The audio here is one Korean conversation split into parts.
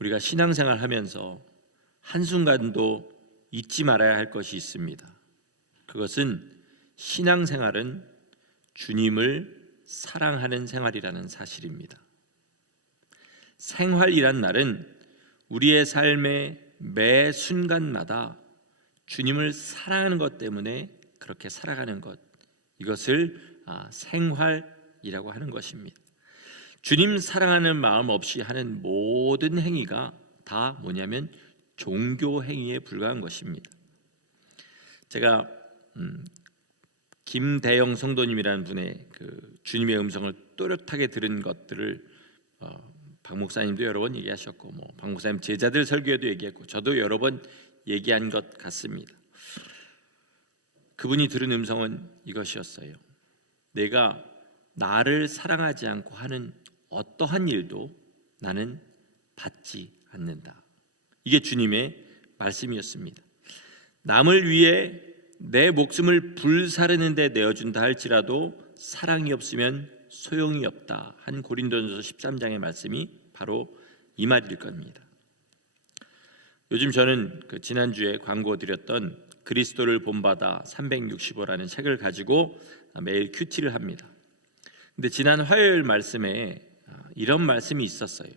우리가 신앙생활 하면서 한순간도 잊지 말아야 할 것이 있습니다. 그것은 신앙생활은 주님을 사랑하는 생활이라는 사실입니다. 생활이란 말은 우리의 삶의 매 순간마다 주님을 사랑하는 것 때문에 그렇게 살아가는 것, 이것을 생활이라고 하는 것입니다. 주님 사랑하는 마음 없이 하는 모든 행위가 다 뭐냐면 종교 행위에 불과한 것입니다. 제가 김대영 성도님이라는 분의 그 주님의 음성을 또렷하게 들은 것들을 박 목사님도 여러 번 얘기하셨고, 박 목사님 제자들 설교에도 얘기했고, 저도 여러 번 얘기한 것 같습니다. 그분이 들은 음성은 이것이었어요. 내가 나를 사랑하지 않고 하는 어떠한 일도 나는 받지 않는다. 이게 주님의 말씀이었습니다. 남을 위해 내 목숨을 불사르는 데 내어준다 할지라도 사랑이 없으면 소용이 없다 한 고린도전서 13장의 말씀이 바로 이 말일 겁니다. 요즘 저는 지난주에 광고 드렸던 그리스도를 본받아 365라는 책을 가지고 매일 큐티를 합니다. 근데 지난 화요일 말씀에 이런 말씀이 있었어요.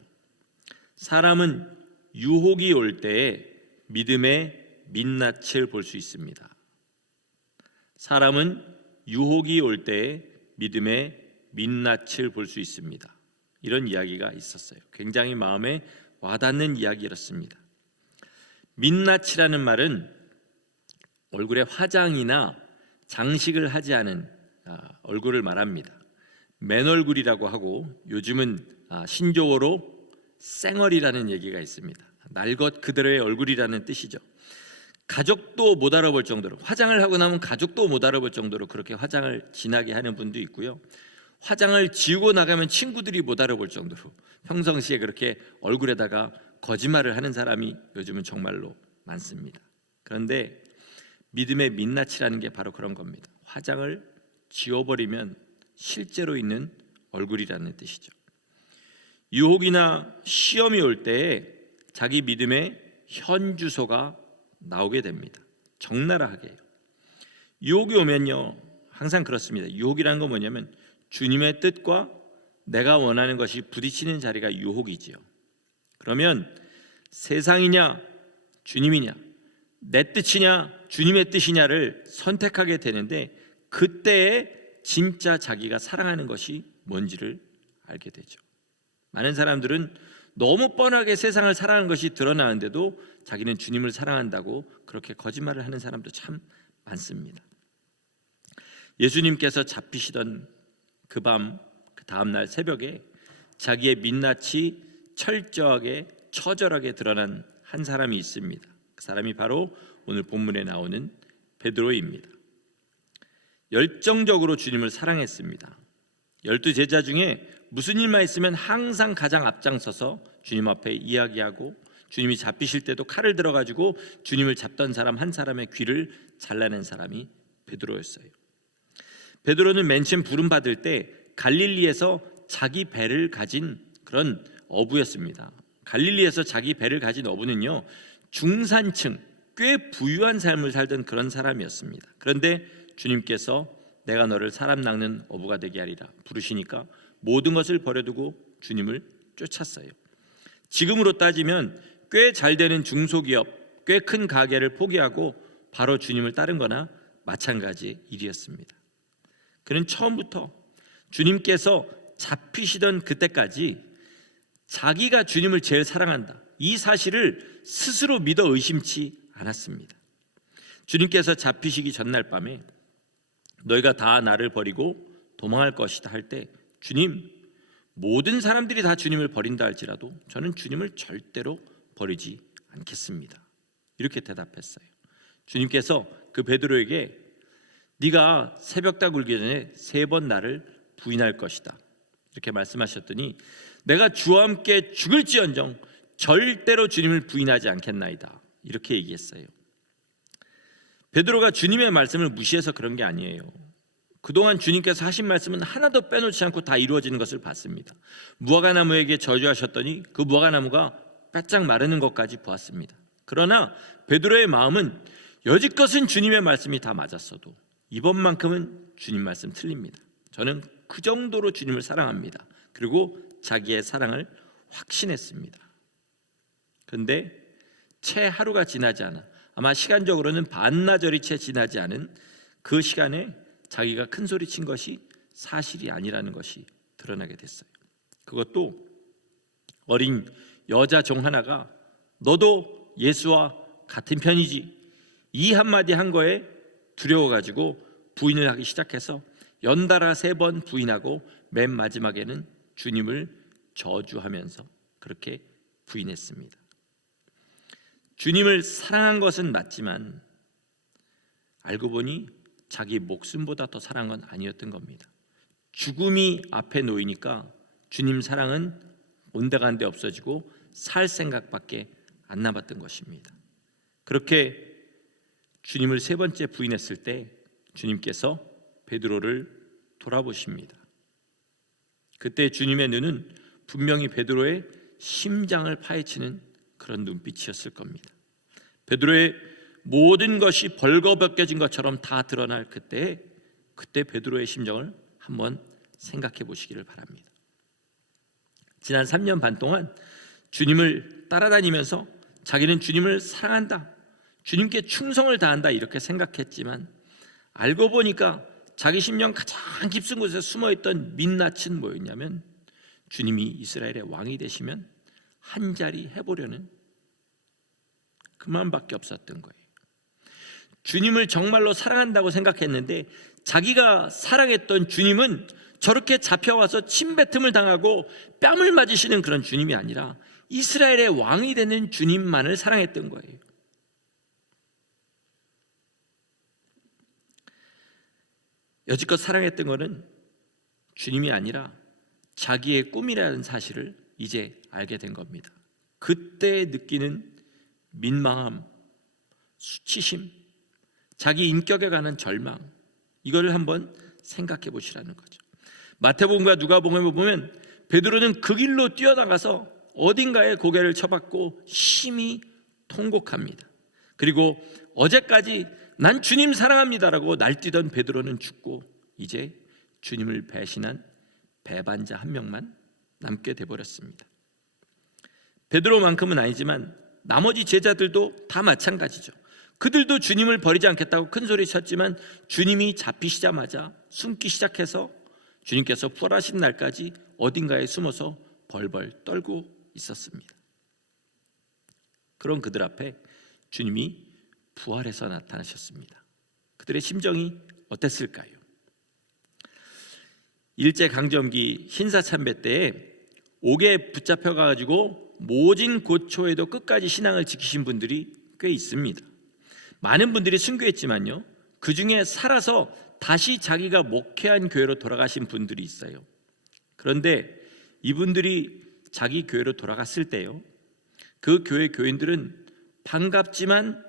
사람은 유혹이 올 때에 믿음의 민낯을 볼 수 있습니다. 사람은 유혹이 올 때에 믿음의 민낯을 볼 수 있습니다. 이런 이야기가 있었어요. 굉장히 마음에 와닿는 이야기였습니다. 민낯이라는 말은 얼굴에 화장이나 장식을 하지 않은 얼굴을 말합니다. 맨얼굴이라고 하고, 요즘은 신조어로 쌩얼이라는 얘기가 있습니다. 날 것 그대로의 얼굴이라는 뜻이죠. 가족도 못 알아볼 정도로, 화장을 하고 나면 가족도 못 알아볼 정도로 그렇게 화장을 진하게 하는 분도 있고요, 화장을 지우고 나가면 친구들이 못 알아볼 정도로 평상시에 그렇게 얼굴에다가 거짓말을 하는 사람이 요즘은 정말로 많습니다. 그런데 믿음의 민낯이라는 게 바로 그런 겁니다. 화장을 지워버리면 실제로 있는 얼굴이라는 뜻이죠. 유혹이나 시험이 올 때에 자기 믿음의 현 주소가 나오게 됩니다. 적나라하게요. 유혹이 오면요, 항상 그렇습니다. 유혹이라는 건 뭐냐면 주님의 뜻과 내가 원하는 것이 부딪히는 자리가 유혹이지요. 그러면 세상이냐 주님이냐, 내 뜻이냐 주님의 뜻이냐를 선택하게 되는데, 그때에 진짜 자기가 사랑하는 것이 뭔지를 알게 되죠. 많은 사람들은 너무 뻔하게 세상을 사랑하는 것이 드러나는데도 자기는 주님을 사랑한다고 그렇게 거짓말을 하는 사람도 참 많습니다. 예수님께서 잡히시던 그 밤, 그 다음날 새벽에 자기의 민낯이 철저하게 처절하게 드러난 한 사람이 있습니다. 그 사람이 바로 오늘 본문에 나오는 베드로입니다. 열정적으로 주님을 사랑했습니다. 12제자 중에 무슨 일만 있으면 항상 가장 앞장서서 주님 앞에 이야기하고, 주님이 잡히실 때도 칼을 들어가지고 주님을 잡던 사람 한 사람의 귀를 잘라낸 사람이 베드로였어요. 베드로는 맨 처음 부름 받을 때 갈릴리에서 자기 배를 가진 그런 어부였습니다. 갈릴리에서 자기 배를 가진 어부는요, 중산층, 꽤 부유한 삶을 살던 그런 사람이었습니다. 그런데 주님께서 내가 너를 사람 낚는 어부가 되게 하리라 부르시니까 모든 것을 버려두고 주님을 쫓았어요. 지금으로 따지면 꽤 잘 되는 중소기업, 꽤 큰 가게를 포기하고 바로 주님을 따른 거나 마찬가지의 일이었습니다. 그는 처음부터 주님께서 잡히시던 그때까지 자기가 주님을 제일 사랑한다, 이 사실을 스스로 믿어 의심치 않았습니다. 주님께서 잡히시기 전날 밤에 너희가 다 나를 버리고 도망할 것이다 할 때, 주님, 모든 사람들이 다 주님을 버린다 할지라도 저는 주님을 절대로 버리지 않겠습니다, 이렇게 대답했어요. 주님께서 그 베드로에게 네가 새벽닭 울기 전에 3번 나를 부인할 것이다 이렇게 말씀하셨더니, 내가 주와 함께 죽을지언정 절대로 주님을 부인하지 않겠나이다 이렇게 얘기했어요. 베드로가 주님의 말씀을 무시해서 그런 게 아니에요. 그동안 주님께서 하신 말씀은 하나도 빼놓지 않고 다 이루어지는 것을 봤습니다. 무화과나무에게 저주하셨더니 그 무화과나무가 바짝 마르는 것까지 보았습니다. 그러나 베드로의 마음은 여지껏은 주님의 말씀이 다 맞았어도 이번만큼은 주님 말씀 틀립니다. 저는 그 정도로 주님을 사랑합니다. 그리고 자기의 사랑을 확신했습니다. 그런데 채 하루가 지나지 않아, 아마 시간적으로는 반나절이 채 지나지 않은 그 시간에 자기가 큰 소리 친 것이 사실이 아니라는 것이 드러나게 됐어요. 그것도 어린 여자 종 하나가 너도 예수와 같은 편이지, 이 한마디 한 거에 두려워가지고 부인을 하기 시작해서 연달아 3번 부인하고 맨 마지막에는 주님을 저주하면서 그렇게 부인했습니다. 주님을 사랑한 것은 맞지만 알고 보니 자기 목숨보다 더 사랑한 건 아니었던 겁니다. 죽음이 앞에 놓이니까 주님 사랑은 온데간데 없어지고 살 생각밖에 안 남았던 것입니다. 그렇게 주님을 3번째 부인했을 때 주님께서 베드로를 돌아보십니다. 그때 주님의 눈은 분명히 베드로의 심장을 파헤치는 그런 눈빛이었을 겁니다. 베드로의 모든 것이 벌거벗겨진 것처럼 다 드러날 그때 베드로의 심정을 한번 생각해 보시기를 바랍니다. 지난 3년 반 동안 주님을 따라다니면서 자기는 주님을 사랑한다, 주님께 충성을 다한다 이렇게 생각했지만 알고 보니까 자기 심령 가장 깊은 곳에 숨어있던 민낯은 뭐였냐면 주님이 이스라엘의 왕이 되시면 한 자리 해보려는 그만밖에 없었던 거예요. 주님을 정말로 사랑한다고 생각했는데 자기가 사랑했던 주님은 저렇게 잡혀와서 침뱉음을 당하고 뺨을 맞으시는 그런 주님이 아니라 이스라엘의 왕이 되는 주님만을 사랑했던 거예요. 여지껏 사랑했던 것은 주님이 아니라 자기의 꿈이라는 사실을 이제 알게 된 겁니다. 그때 느끼는 민망함, 수치심, 자기 인격에 관한 절망, 이거를 한번 생각해 보시라는 거죠. 마태복음과 누가복음에 보면 베드로는 그 길로 뛰어나가서 어딘가에 고개를 쳐박고 심히 통곡합니다. 그리고 어제까지 난 주님 사랑합니다라고 날뛰던 베드로는 죽고 이제 주님을 배신한 배반자 한 명만 남게 돼버렸습니다. 베드로만큼은 아니지만 나머지 제자들도 다 마찬가지죠. 그들도 주님을 버리지 않겠다고 큰 소리 쳤지만 주님이 잡히시자마자 숨기 시작해서 주님께서 부활하신 날까지 어딘가에 숨어서 벌벌 떨고 있었습니다. 그런 그들 앞에 주님이 부활해서 나타나셨습니다. 그들의 심정이 어땠을까요? 일제강점기 hin사참배 때에 옥에 붙잡혀가지고 모진 고초에도 끝까지 신앙을 지키신 분들이 꽤 있습니다. 많은 분들이 순교했지만요, 그 중에 살아서 다시 자기가 목회한 교회로 돌아가신 분들이 있어요. 그런데 이분들이 자기 교회로 돌아갔을 때요, 그 교회 교인들은 반갑지만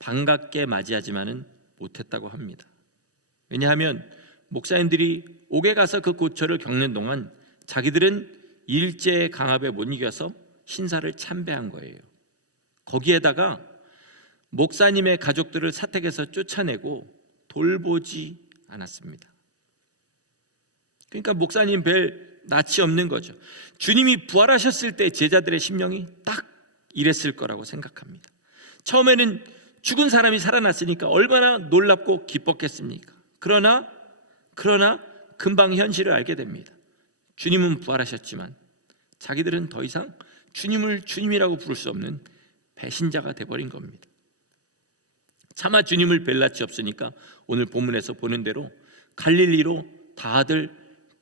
반갑게 맞이하지만은 못했다고 합니다. 왜냐하면 목사님들이 옥에 가서 그 고초를 겪는 동안 자기들은 일제 강압에 못 이겨서 신사를 참배한 거예요. 거기에다가 목사님의 가족들을 사택에서 쫓아내고 돌보지 않았습니다. 그러니까 목사님 뵐 낯이 없는 거죠. 주님이 부활하셨을 때 제자들의 심령이 딱 이랬을 거라고 생각합니다. 처음에는 죽은 사람이 살아났으니까 얼마나 놀랍고 기뻤겠습니까? 그러나 금방 현실을 알게 됩니다. 주님은 부활하셨지만 자기들은 더 이상 주님을 주님이라고 부를 수 없는 배신자가 돼버린 겁니다. 차마 주님을 뵐 낯이 없으니까 오늘 본문에서 보는 대로 갈릴리로 다들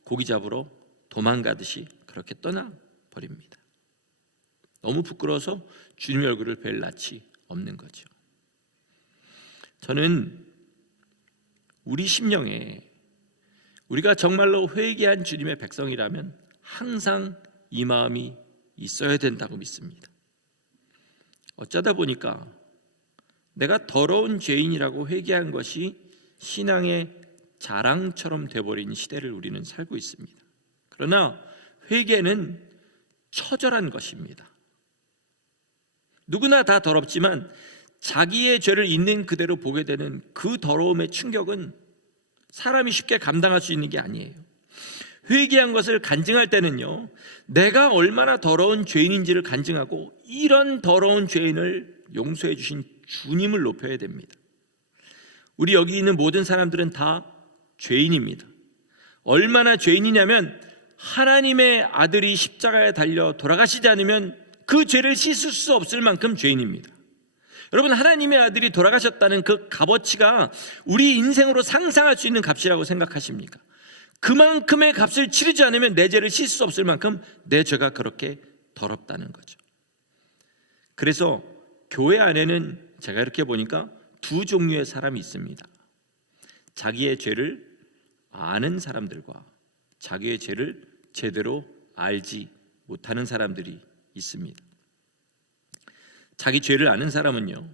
고기 잡으러 도망가듯이 그렇게 떠나버립니다. 너무 부끄러워서 주님의 얼굴을 뵐 낯이 없는 거죠. 저는 우리 심령에 우리가 정말로 회개한 주님의 백성이라면 항상 이 마음이 있어야 된다고 믿습니다. 어쩌다 보니까 내가 더러운 죄인이라고 회개한 것이 신앙의 자랑처럼 돼버린 시대를 우리는 살고 있습니다. 그러나 회개는 처절한 것입니다. 누구나 다 더럽지만 자기의 죄를 있는 그대로 보게 되는 그 더러움의 충격은 사람이 쉽게 감당할 수 있는 게 아니에요. 회개한 것을 간증할 때는요, 내가 얼마나 더러운 죄인인지를 간증하고 이런 더러운 죄인을 용서해 주신 주님을 높여야 됩니다. 우리 여기 있는 모든 사람들은 다 죄인입니다. 얼마나 죄인이냐면 하나님의 아들이 십자가에 달려 돌아가시지 않으면 그 죄를 씻을 수 없을 만큼 죄인입니다. 여러분, 하나님의 아들이 돌아가셨다는 그 값어치가 우리 인생으로 상상할 수 있는 값이라고 생각하십니까? 그만큼의 값을 치르지 않으면 내 죄를 씻을 수 없을 만큼 내 죄가 그렇게 더럽다는 거죠. 그래서 교회 안에는 제가 이렇게 보니까 두 종류의 사람이 있습니다. 자기의 죄를 아는 사람들과 자기의 죄를 제대로 알지 못하는 사람들이 있습니다. 자기 죄를 아는 사람은요,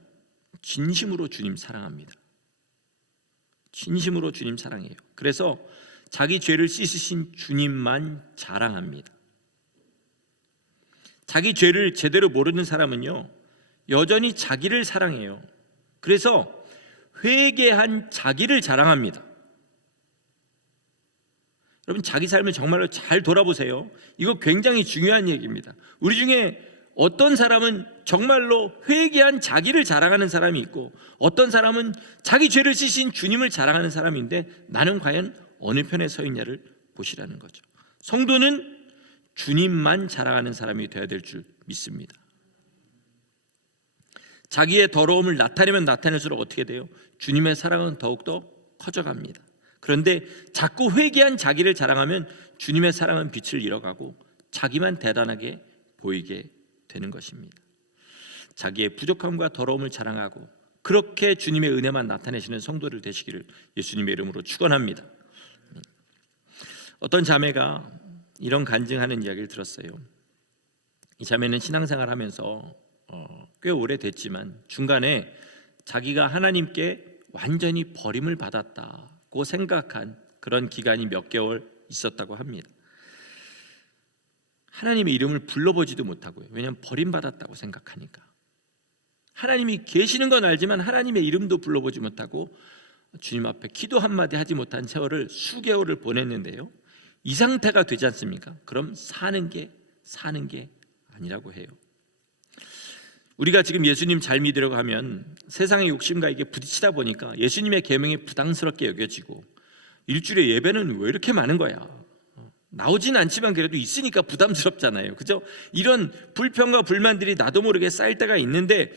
진심으로 주님 사랑합니다. 진심으로 주님 사랑해요. 그래서 자기 죄를 씻으신 주님만 자랑합니다. 자기 죄를 제대로 모르는 사람은요, 여전히 자기를 사랑해요. 그래서 회개한 자기를 자랑합니다. 여러분, 자기 삶을 정말로 잘 돌아보세요. 이거 굉장히 중요한 얘기입니다. 우리 중에 어떤 사람은 정말로 회개한 자기를 자랑하는 사람이 있고, 어떤 사람은 자기 죄를 씻으신 주님을 자랑하는 사람인데, 나는 과연 어느 편에 서 있냐를 보시라는 거죠. 성도는 주님만 자랑하는 사람이 되어야 될 줄 믿습니다. 자기의 더러움을 나타내면 나타낼수록 어떻게 돼요? 주님의 사랑은 더욱더 커져갑니다. 그런데 자꾸 회개한 자기를 자랑하면 주님의 사랑은 빛을 잃어가고 자기만 대단하게 보이게 되는 것입니다. 자기의 부족함과 더러움을 자랑하고 그렇게 주님의 은혜만 나타내시는 성도들 되시기를 예수님의 이름으로 축원합니다. 어떤 자매가 이런 간증하는 이야기를 들었어요. 이 자매는 신앙생활 하면서 꽤 오래됐지만 중간에 자기가 하나님께 완전히 버림을 받았다고 생각한 그런 기간이 몇 개월 있었다고 합니다. 하나님의 이름을 불러보지도 못하고요. 왜냐하면 버림받았다고 생각하니까. 하나님이 계시는 건 알지만 하나님의 이름도 불러보지 못하고 주님 앞에 기도 한마디 하지 못한 세월을 수개월을 보냈는데요, 이 상태가 되지 않습니까? 그럼 사는 게 아니라고 해요. 우리가 지금 예수님 잘 믿으려고 하면 세상의 욕심과 이게 부딪히다 보니까 예수님의 계명이 부담스럽게 여겨지고, 일주일에 예배는 왜 이렇게 많은 거야? 나오진 않지만 그래도 있으니까 부담스럽잖아요. 그죠? 이런 불평과 불만들이 나도 모르게 쌓일 때가 있는데,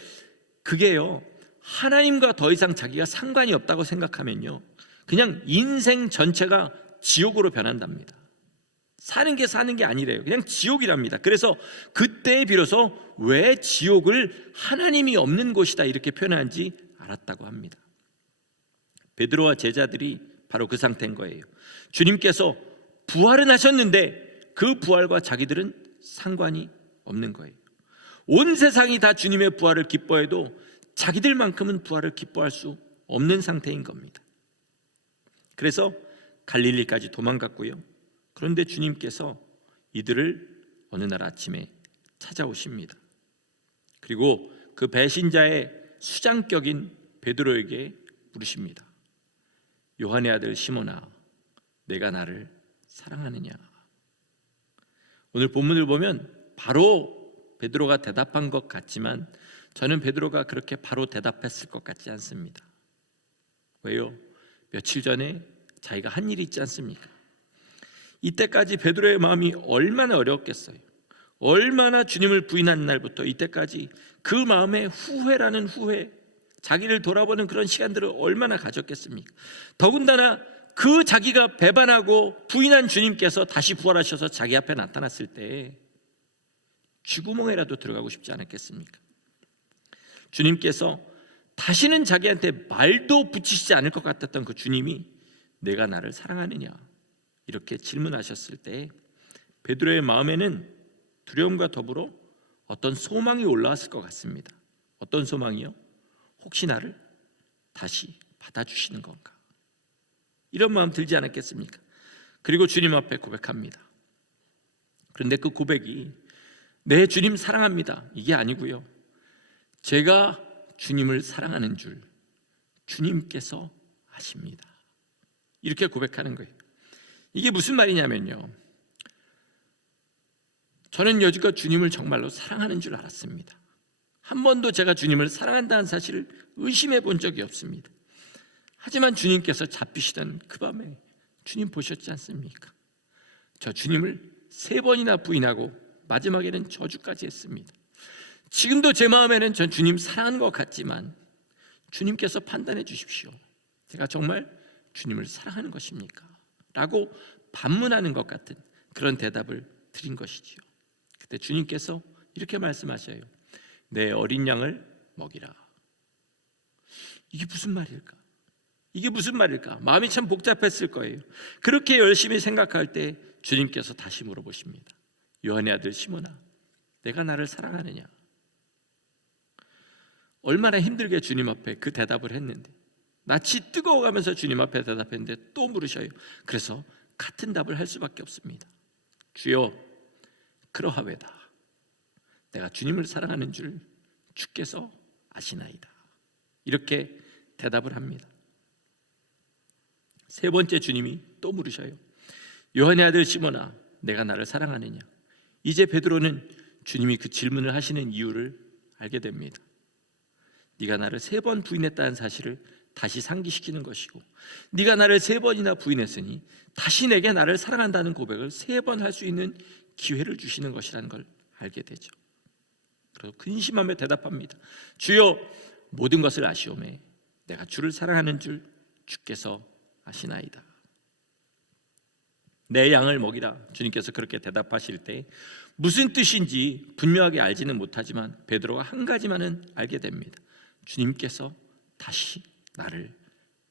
그게요, 하나님과 더 이상 자기가 상관이 없다고 생각하면요, 그냥 인생 전체가 지옥으로 변한답니다. 사는 게 아니래요. 그냥 지옥이랍니다. 그래서 그때 비로소 왜 지옥을 하나님이 없는 곳이다 이렇게 표현하는지 알았다고 합니다. 베드로와 제자들이 바로 그 상태인 거예요. 주님께서 부활은 하셨는데 그 부활과 자기들은 상관이 없는 거예요. 온 세상이 다 주님의 부활을 기뻐해도 자기들만큼은 부활을 기뻐할 수 없는 상태인 겁니다. 그래서 갈릴리까지 도망갔고요. 그런데 주님께서 이들을 어느 날 아침에 찾아오십니다. 그리고 그 배신자의 수장격인 베드로에게 물으십니다. 요한의 아들 시몬아, 내가 나를 사랑하느냐? 오늘 본문을 보면 바로 베드로가 대답한 것 같지만 저는 베드로가 그렇게 바로 대답했을 것 같지 않습니다. 왜요? 며칠 전에 자기가 한 일이 있지 않습니까? 이때까지 베드로의 마음이 얼마나 어려웠겠어요. 얼마나 주님을 부인한 날부터 이때까지 그 마음에 후회라는 후회, 자기를 돌아보는 그런 시간들을 얼마나 가졌겠습니까? 더군다나 그 자기가 배반하고 부인한 주님께서 다시 부활하셔서 자기 앞에 나타났을 때 쥐구멍에라도 들어가고 싶지 않았겠습니까? 주님께서 다시는 자기한테 말도 붙이시지 않을 것 같았던 그 주님이 내가 나를 사랑하느냐 이렇게 질문하셨을 때 베드로의 마음에는 두려움과 더불어 어떤 소망이 올라왔을 것 같습니다. 어떤 소망이요? 혹시 나를 다시 받아주시는 건가? 이런 마음 들지 않았겠습니까? 그리고 주님 앞에 고백합니다. 그런데 그 고백이 내 주님 사랑합니다 이게 아니고요, 제가 주님을 사랑하는 줄 주님께서 아십니다. 이렇게 고백하는 거예요. 이게 무슨 말이냐면요, 저는 여지껏 주님을 정말로 사랑하는 줄 알았습니다. 한 번도 제가 주님을 사랑한다는 사실을 의심해 본 적이 없습니다. 하지만 주님께서 잡히시던 그 밤에 주님 보셨지 않습니까? 저 주님을 3번이나 부인하고 마지막에는 저주까지 했습니다. 지금도 제 마음에는 전 주님 사랑하는 것 같지만 주님께서 판단해 주십시오. 제가 정말 주님을 사랑하는 것입니까? 라고 반문하는 것 같은 그런 대답을 드린 것이지요. 그때 주님께서 이렇게 말씀하셔요. 내 어린 양을 먹이라. 이게 무슨 말일까? 이게 무슨 말일까? 마음이 참 복잡했을 거예요. 그렇게 열심히 생각할 때 주님께서 다시 물어보십니다. 요한의 아들 시몬아, 내가 나를 사랑하느냐? 얼마나 힘들게 주님 앞에 그 대답을 했는데, 낯이 뜨거워가면서 주님 앞에 대답했는데 또 물으셔요. 그래서 같은 답을 할 수밖에 없습니다. 주여, 그러하외다. 내가 주님을 사랑하는 줄 주께서 아시나이다. 이렇게 대답을 합니다. 3번째 주님이 또 물으셔요. 요한의 아들 시몬아, 내가 나를 사랑하느냐? 이제 베드로는 주님이 그 질문을 하시는 이유를 알게 됩니다. 네가 나를 3번 부인했다는 사실을 다시 상기시키는 것이고, 네가 나를 3번이나 부인했으니 다시 내게 나를 사랑한다는 고백을 3번 할 수 있는 기회를 주시는 것이라는 걸 알게 되죠. 그래서 근심하며 대답합니다. 주여, 모든 것을 아시오매 내가 주를 사랑하는 줄 주께서 아시나이다. 내 양을 먹이라. 주님께서 그렇게 대답하실 때 무슨 뜻인지 분명하게 알지는 못하지만 베드로가 한 가지만은 알게 됩니다. 주님께서 다시 나를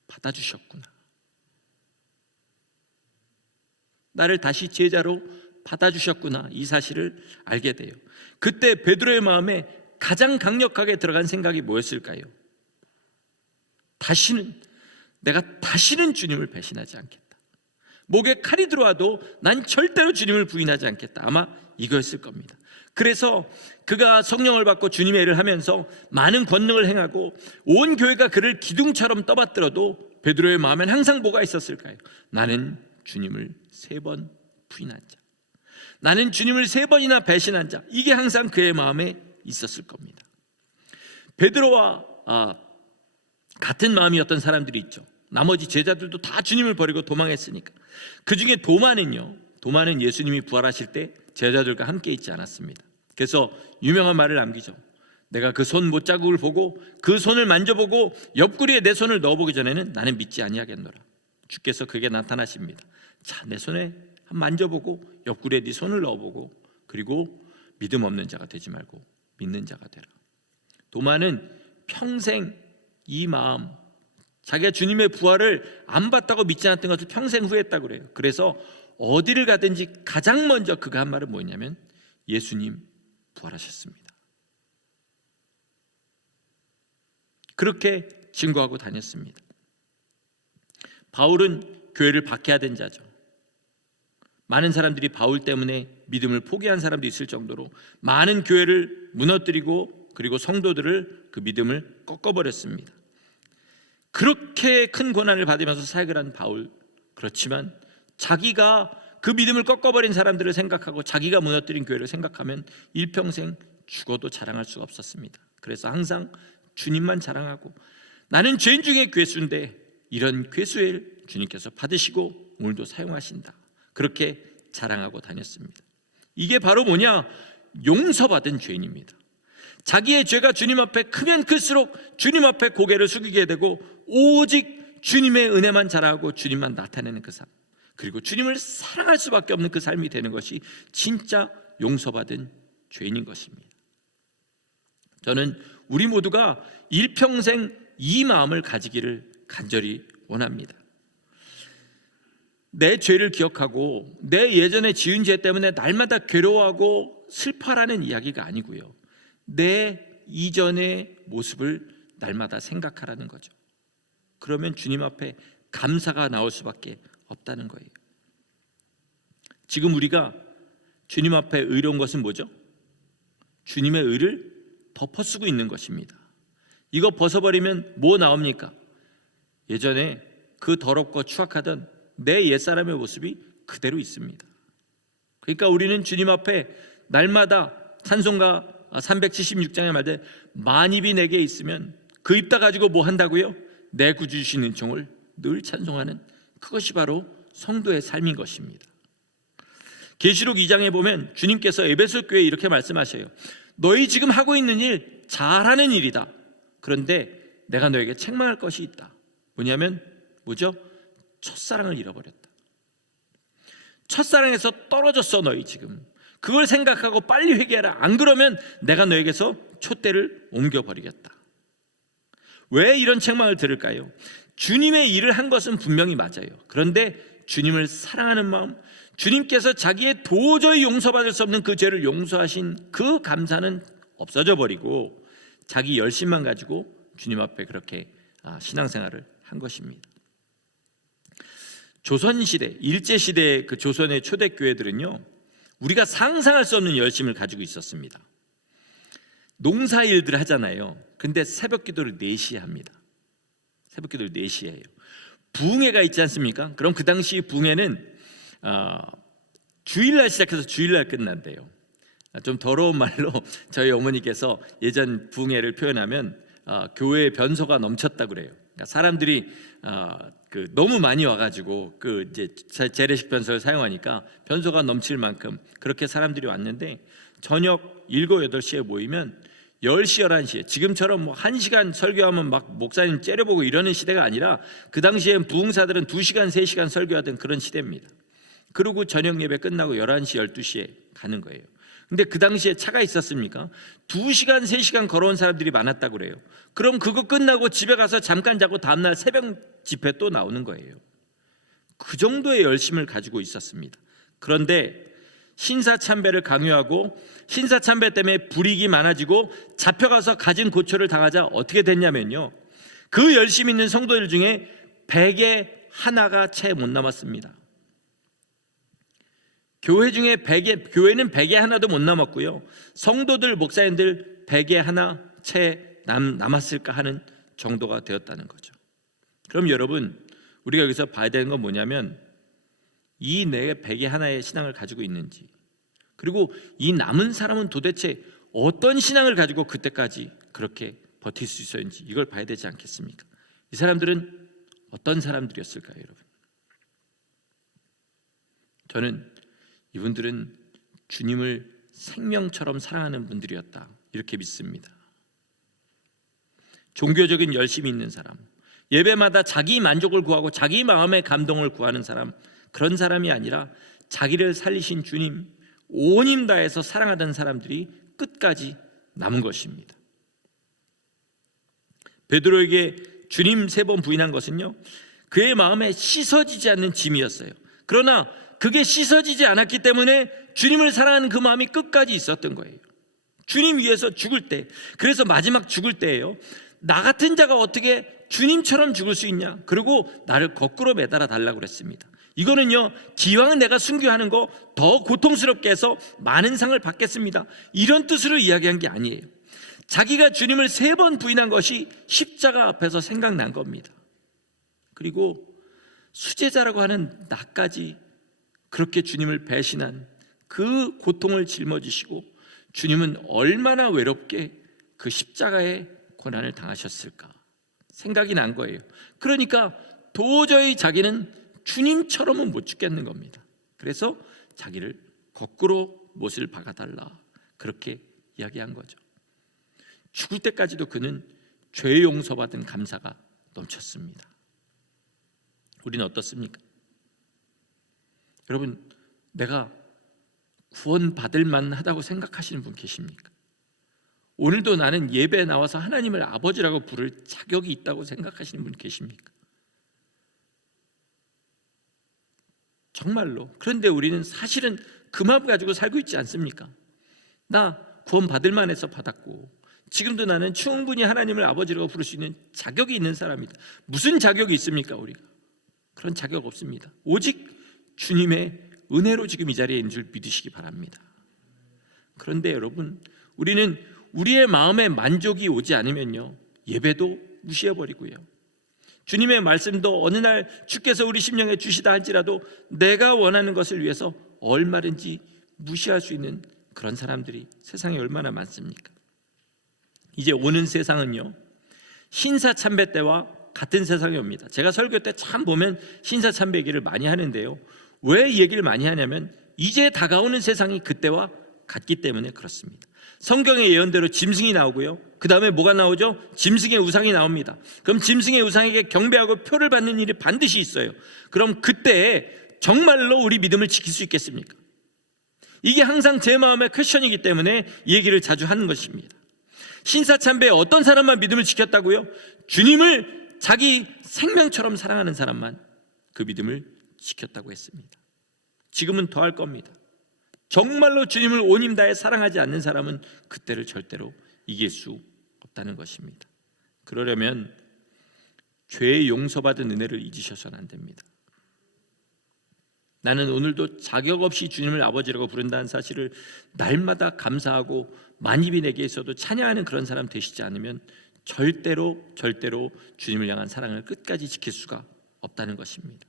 받아주셨구나. 나를 다시 제자로 받아주셨구나. 이 사실을 알게 돼요. 그때 베드로의 마음에 가장 강력하게 들어간 생각이 뭐였을까요? 내가 다시는 주님을 배신하지 않겠다. 목에 칼이 들어와도 난 절대로 주님을 부인하지 않겠다. 아마 이거였을 겁니다. 그래서 그가 성령을 받고 주님의 일을 하면서 많은 권능을 행하고 온 교회가 그를 기둥처럼 떠받들어도 베드로의 마음엔 항상 뭐가 있었을까요? 나는 주님을 3번 부인한 자, 나는 주님을 3번이나 배신한 자, 이게 항상 그의 마음에 있었을 겁니다. 베드로와 같은 마음이었던 사람들이 있죠. 나머지 제자들도 다 주님을 버리고 도망했으니까. 그 중에 도마는 예수님이 부활하실 때 제자들과 함께 있지 않았습니다. 그래서 유명한 말을 남기죠. 내가 그 손 못자국을 보고 그 손을 만져보고 옆구리에 내 손을 넣어보기 전에는 나는 믿지 아니하겠노라. 주께서 그에게 나타나십니다. 자, 내 손에 만져보고 옆구리에 네 손을 넣어보고 그리고 믿음 없는 자가 되지 말고 믿는 자가 되라. 도마는 평생 이 마음, 자기가 주님의 부활을 안 봤다고 믿지 않았던 것을 평생 후회했다고 그래요. 그래서 어디를 가든지 가장 먼저 그가 한 말은 뭐냐면 예수님 부활하셨습니다. 그렇게 증거하고 다녔습니다. 바울은 교회를 박해하던 자죠. 많은 사람들이 바울 때문에 믿음을 포기한 사람도 있을 정도로 많은 교회를 무너뜨리고 그리고 성도들을 그 믿음을 꺾어버렸습니다. 그렇게 큰 고난을 받으면서 사역을 한 바울, 그렇지만 자기가 그 믿음을 꺾어버린 사람들을 생각하고 자기가 무너뜨린 교회를 생각하면 일평생 죽어도 자랑할 수가 없었습니다. 그래서 항상 주님만 자랑하고 나는 죄인 중에 괴수인데 이런 괴수를 주님께서 받으시고 오늘도 사용하신다, 그렇게 자랑하고 다녔습니다. 이게 바로 뭐냐? 용서받은 죄인입니다. 자기의 죄가 주님 앞에 크면 클수록 주님 앞에 고개를 숙이게 되고 오직 주님의 은혜만 자랑하고 주님만 나타내는 그 삶, 그리고 주님을 사랑할 수밖에 없는 그 삶이 되는 것이 진짜 용서받은 죄인인 것입니다. 저는 우리 모두가 일평생 이 마음을 가지기를 간절히 원합니다. 내 죄를 기억하고 내 예전에 지은 죄 때문에 날마다 괴로워하고 슬퍼하라는 이야기가 아니고요, 내 이전의 모습을 날마다 생각하라는 거죠. 그러면 주님 앞에 감사가 나올 수밖에 없다는 거예요. 지금 우리가 주님 앞에 의로운 것은 뭐죠? 주님의 의를 덮어쓰고 있는 것입니다. 이거 벗어버리면 뭐 나옵니까? 예전에 그 더럽고 추악하던 내 옛사람의 모습이 그대로 있습니다. 그러니까 우리는 주님 앞에 날마다 찬송가 376장에 말대 만입이 내게 있으면 그 입 다 가지고 뭐 한다고요? 내 구주 주신 은총을 늘 찬송하는, 그것이 바로 성도의 삶인 것입니다. 계시록 2장에 보면 주님께서 에베소 교회에 이렇게 말씀하셔요. 너희 지금 하고 있는 일 잘하는 일이다. 그런데 내가 너에게 책망할 것이 있다. 뭐냐면 뭐죠? 첫사랑을 잃어버렸다. 첫사랑에서 떨어졌어. 너희 지금 그걸 생각하고 빨리 회개하라. 안 그러면 내가 너에게서 촛대를 옮겨버리겠다. 왜 이런 책망을 들을까요? 주님의 일을 한 것은 분명히 맞아요. 그런데 주님을 사랑하는 마음, 주님께서 자기의 도저히 용서받을 수 없는 그 죄를 용서하신 그 감사는 없어져 버리고 자기 열심만 가지고 주님 앞에 그렇게 신앙생활을 한 것입니다. 조선시대, 일제시대의 그 조선의 초대교회들은요, 우리가 상상할 수 없는 열심을 가지고 있었습니다. 농사일들 하잖아요. 근데 새벽 기도를 4시에 합니다. 새벽 기도를 4시에 해요. 부흥회가 있지 않습니까? 그럼 그 당시 부흥회는 주일날 시작해서 주일날 끝난대요. 좀 더러운 말로 저희 어머니께서 예전 부흥회를 표현하면 교회에 변소가 넘쳤다 그래요. 그러니까 사람들이 너무 많이 와가지고 그 이제 재래식 변소를 사용하니까 변소가 넘칠 만큼 그렇게 사람들이 왔는데 저녁 7, 8시에 모이면 10시, 11시에 지금처럼 뭐 1시간 설교하면 막 목사님 째려보고 이러는 시대가 아니라 그 당시엔 부흥사들은 2시간, 3시간 설교하던 그런 시대입니다. 그리고 저녁 예배 끝나고 11시, 12시에 가는 거예요. 근데 그 당시에 차가 있었습니까? 2시간, 3시간 걸어온 사람들이 많았다고 그래요. 그럼 그거 끝나고 집에 가서 잠깐 자고 다음날 새벽 집회 또 나오는 거예요. 그 정도의 열심을 가지고 있었습니다. 그런데 신사참배를 강요하고 신사참배 때문에 불이익이 많아지고 잡혀가서 가진 고초를 당하자 어떻게 됐냐면요, 그 열심 있는 성도들 중에 100에 하나가 채 못 남았습니다. 교회 중에 교회는 100에 하나도 못 남았고요, 성도들, 목사님들 100에 하나 채 남았을까 하는 정도가 되었다는 거죠. 그럼 여러분, 우리가 여기서 봐야 되는 건 뭐냐면 이 내 100에 하나의 신앙을 가지고 있는지, 그리고 이 남은 사람은 도대체 어떤 신앙을 가지고 그때까지 그렇게 버틸 수 있었는지 이걸 봐야 되지 않겠습니까? 이 사람들은 어떤 사람들이었을까요, 여러분? 저는 이분들은 주님을 생명처럼 사랑하는 분들이었다, 이렇게 믿습니다. 종교적인 열심이 있는 사람, 예배마다 자기 만족을 구하고 자기 마음의 감동을 구하는 사람, 그런 사람이 아니라 자기를 살리신 주님, 온 힘 다해서 사랑하던 사람들이 끝까지 남은 것입니다. 베드로에게 주님 3번 부인한 것은요, 그의 마음에 씻어지지 않는 짐이었어요. 그러나 그게 씻어지지 않았기 때문에 주님을 사랑하는 그 마음이 끝까지 있었던 거예요. 주님 위해서 죽을 때, 그래서 마지막 죽을 때예요, 나 같은 자가 어떻게 주님처럼 죽을 수 있냐, 그리고 나를 거꾸로 매달아 달라고 그랬습니다. 이거는요, 기왕은 내가 순교하는 거 더 고통스럽게 해서 많은 상을 받겠습니다, 이런 뜻으로 이야기한 게 아니에요. 자기가 주님을 3번 부인한 것이 십자가 앞에서 생각난 겁니다. 그리고 수제자라고 하는 나까지 그렇게 주님을 배신한 그 고통을 짊어지시고 주님은 얼마나 외롭게 그 십자가의 고난을 당하셨을까 생각이 난 거예요. 그러니까 도저히 자기는 주님처럼은 못 죽겠는 겁니다. 그래서 자기를 거꾸로 못을 박아달라, 그렇게 이야기한 거죠. 죽을 때까지도 그는 죄 용서받은 감사가 넘쳤습니다. 우리는 어떻습니까? 여러분, 내가 구원받을 만하다고 생각하시는 분 계십니까? 오늘도 나는 예배에 나와서 하나님을 아버지라고 부를 자격이 있다고 생각하시는 분 계십니까? 정말로. 그런데 우리는 사실은 그 마음 가지고 살고 있지 않습니까? 나 구원받을 만해서 받았고 지금도 나는 충분히 하나님을 아버지라고 부를 수 있는 자격이 있는 사람이다. 무슨 자격이 있습니까, 우리가? 그런 자격 없습니다. 오직 주님의 은혜로 지금 이 자리에 있는 줄 믿으시기 바랍니다. 그런데 여러분, 우리는 우리의 마음에 만족이 오지 않으면요, 예배도 무시해버리고요, 주님의 말씀도 어느 날 주께서 우리 심령에 주시다 할지라도 내가 원하는 것을 위해서 얼마든지 무시할 수 있는 그런 사람들이 세상에 얼마나 많습니까? 이제 오는 세상은요, 신사참배 때와 같은 세상이 옵니다. 제가 설교 때 참 보면 신사참배 얘기를 많이 하는데요, 왜 이 얘기를 많이 하냐면 이제 다가오는 세상이 그때와 같기 때문에 그렇습니다. 성경의 예언대로 짐승이 나오고요, 그 다음에 뭐가 나오죠? 짐승의 우상이 나옵니다. 그럼 짐승의 우상에게 경배하고 표를 받는 일이 반드시 있어요. 그럼 그때 정말로 우리 믿음을 지킬 수 있겠습니까? 이게 항상 제 마음의 퀘션이기 때문에 이 얘기를 자주 하는 것입니다. 신사참배에 어떤 사람만 믿음을 지켰다고요? 주님을 자기 생명처럼 사랑하는 사람만 그 믿음을 지켰다고 했습니다. 지금은 더 할 겁니다. 정말로 주님을 온 힘 다해 사랑하지 않는 사람은 그때를 절대로 이길 수 없다는 것입니다. 그러려면 죄의 용서받은 은혜를 잊으셔서는 안 됩니다. 나는 오늘도 자격 없이 주님을 아버지라고 부른다는 사실을 날마다 감사하고 만입이 내게 있어도 찬양하는 그런 사람 되시지 않으면 절대로 주님을 향한 사랑을 끝까지 지킬 수가 없다는 것입니다.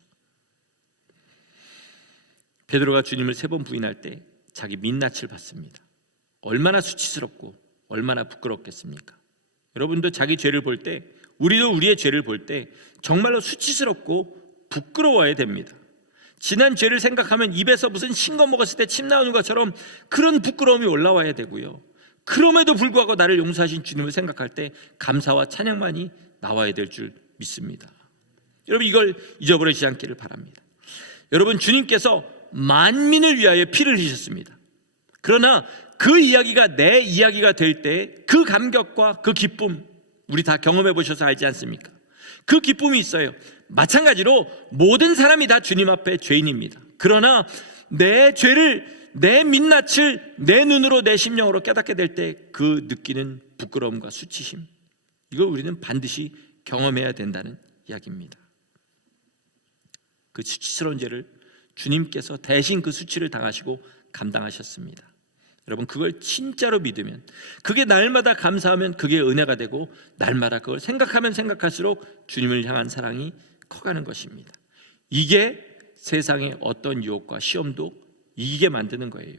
베드로가 주님을 3번 부인할 때 자기 민낯을 받습니다. 얼마나 수치스럽고 얼마나 부끄럽겠습니까? 여러분도 자기 죄를 볼 때, 우리도 우리의 죄를 볼 때 정말로 수치스럽고 부끄러워야 됩니다. 지난 죄를 생각하면 입에서 무슨 싱거 먹었을 때 침 나오는 것처럼 그런 부끄러움이 올라와야 되고요, 그럼에도 불구하고 나를 용서하신 주님을 생각할 때 감사와 찬양만이 나와야 될 줄 믿습니다. 여러분, 이걸 잊어버리지 않기를 바랍니다. 여러분, 주님께서 만민을 위하여 피를 흘리셨습니다. 그러나 그 이야기가 내 이야기가 될 때 그 감격과 그 기쁨, 우리 다 경험해 보셔서 알지 않습니까? 그 기쁨이 있어요. 마찬가지로 모든 사람이 다 주님 앞에 죄인입니다. 그러나 내 죄를, 내 민낯을 내 눈으로, 내 심령으로 깨닫게 될 때 그 느끼는 부끄러움과 수치심, 이걸 우리는 반드시 경험해야 된다는 이야기입니다. 그 수치스러운 죄를 주님께서 대신 그 수치를 당하시고 감당하셨습니다. 여러분, 그걸 진짜로 믿으면, 그게 날마다 감사하면 그게 은혜가 되고, 날마다 그걸 생각하면 생각할수록 주님을 향한 사랑이 커가는 것입니다. 이게 세상의 어떤 유혹과 시험도 이기게 만드는 거예요.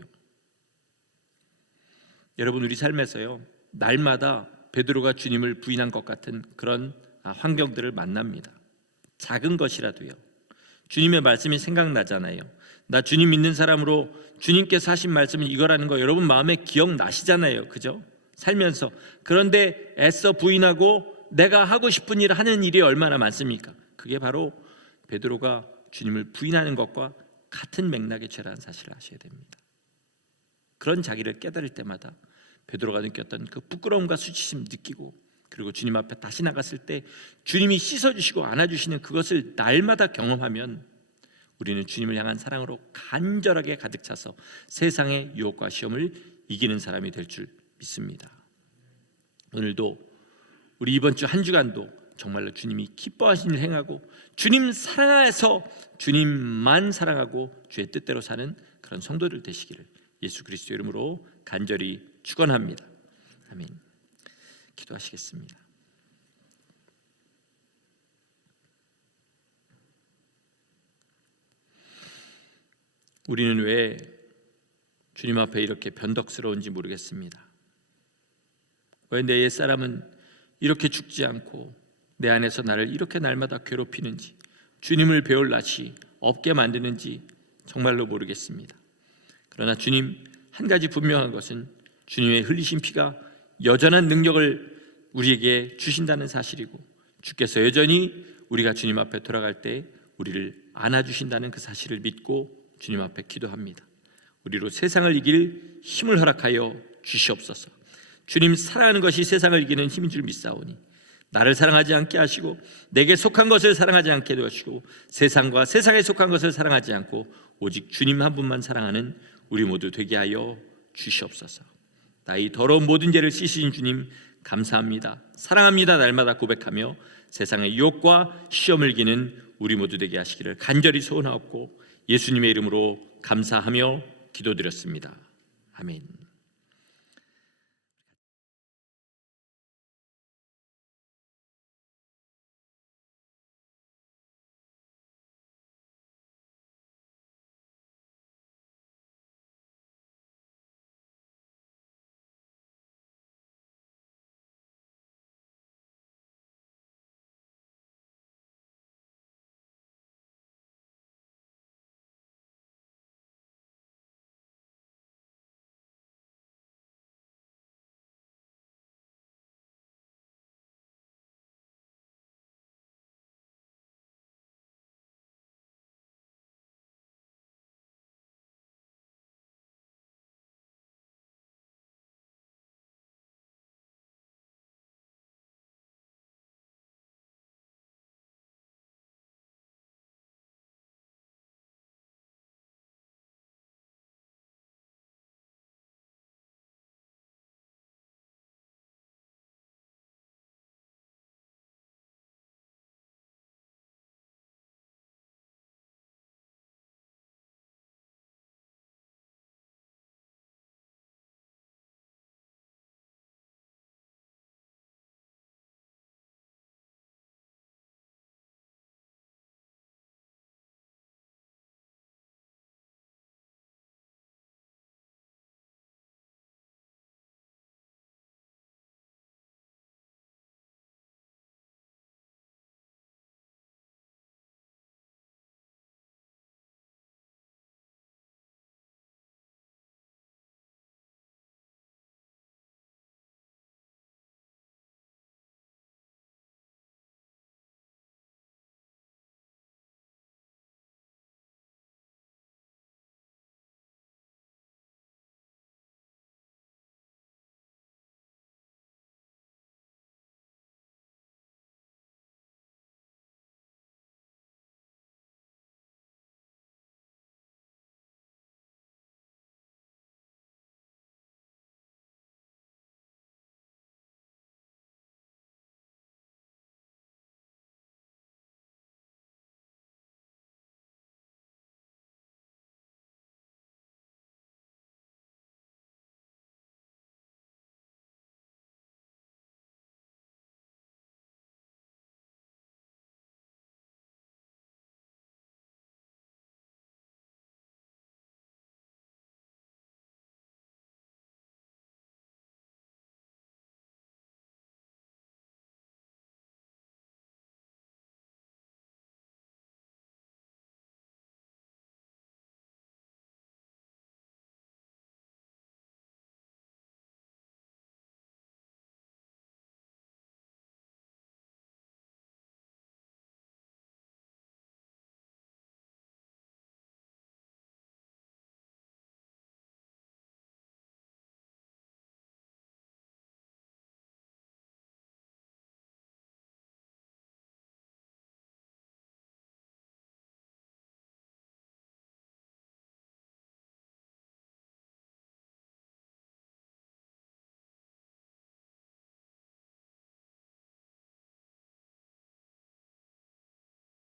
여러분, 우리 삶에서요, 날마다 베드로가 주님을 부인한 것 같은 그런 환경들을 만납니다. 작은 것이라도요, 주님의 말씀이 생각나잖아요. 나 주님 믿는 사람으로 주님께서 하신 말씀은 이거라는 거 여러분 마음에 기억나시잖아요, 그죠? 살면서. 그런데 애써 부인하고 내가 하고 싶은 일 하는 일이 얼마나 많습니까? 그게 바로 베드로가 주님을 부인하는 것과 같은 맥락의 죄라는 사실을 아셔야 됩니다. 그런 자기를 깨달을 때마다 베드로가 느꼈던 그 부끄러움과 수치심 느끼고, 그리고 주님 앞에 다시 나갔을 때 주님이 씻어주시고 안아주시는 그것을 날마다 경험하면 우리는 주님을 향한 사랑으로 간절하게 가득 차서 세상의 유혹과 시험을 이기는 사람이 될 줄 믿습니다. 오늘도 우리 이번 주 한 주간도 정말로 주님이 기뻐하신 일 행하고 주님 사랑하여서 주님만 사랑하고 주의 뜻대로 사는 그런 성도들 되시기를 예수 그리스도 이름으로 간절히 축원합니다. 아멘. 기도하시겠습니다. 우리는 왜 주님 앞에 이렇게 변덕스러운지 모르겠습니다. 왜 내 옛사람은 이렇게 죽지 않고 내 안에서 나를 이렇게 날마다 괴롭히는지, 주님을 배울 낯이 없게 만드는지 정말로 모르겠습니다. 그러나 주님, 한 가지 분명한 것은 주님의 흘리신 피가 여전한 능력을 우리에게 주신다는 사실이고, 주께서 여전히 우리가 주님 앞에 돌아갈 때 우리를 안아주신다는 그 사실을 믿고 주님 앞에 기도합니다. 우리로 세상을 이길 힘을 허락하여 주시옵소서. 주님 사랑하는 것이 세상을 이기는 힘인 줄 믿사오니 나를 사랑하지 않게 하시고 내게 속한 것을 사랑하지 않게 하시고 세상과 세상에 속한 것을 사랑하지 않고 오직 주님 한 분만 사랑하는 우리 모두 되게 하여 주시옵소서. 나의 더러운 모든 죄를 씻으신 주님 감사합니다. 사랑합니다. 날마다 고백하며 세상의 유혹과 시험을 이기는 우리 모두 되게 하시기를 간절히 소원하옵고 예수님의 이름으로 감사하며 기도드렸습니다. 아멘.